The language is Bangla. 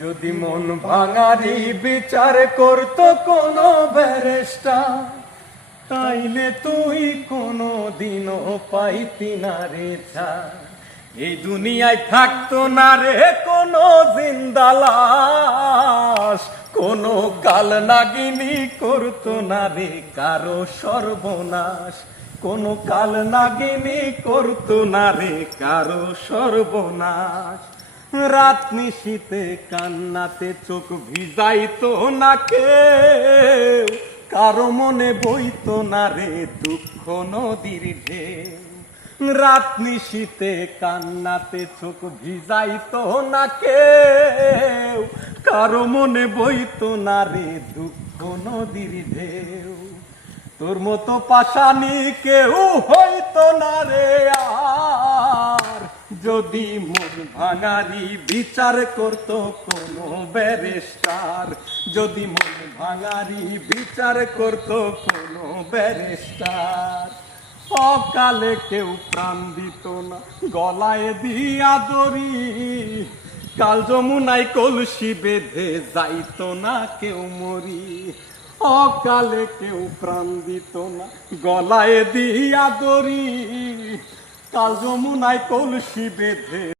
যদি মন ভাঙারি বিচার করতো কোনো ব্যারিস্টার, তাইলে তুই কোনো দিনও পাইতি না রে ছাড়। এই দুনিয়ায় থাকতো না রে কোনো জিন্দা লাশ, কোনো কাল নাগিনী করতো না রে কারো সর্বনাশ, কোনো কাল নাগিনী করতো না রে কারো সর্বনাশ। রাত নিশীতে কান্নাতে চোখ ভিজাইতো না কেউ, কারো মনে বইতো না রে দুঃখ নদীর ঢেউ। রাত নিশীতে কান্নাতে চোখ ভিজাইতো না কেউ, কারো মনে বইতো না রে দুঃখ নদীর ঢেউ। তোর মতো পাশানি কেউ হইতো না রে আর, যদি মন ভাঙারি বিচার করতো কোনো ব্যারিস্টার, যদি মন ভাঙারি বিচার করতো কোনো ব্যারিস্টার। অকালে কেউ প্রাণ দিত না গলায় দিয়া দড়ি, কাল যমুনায় কলসি বেঁধে যাইতো না কেউ মরি। অকালে কেউ প্রাণ দিত না গলায় দিয়া দড়ি, কাল যমুনায় কলসি বেঁধে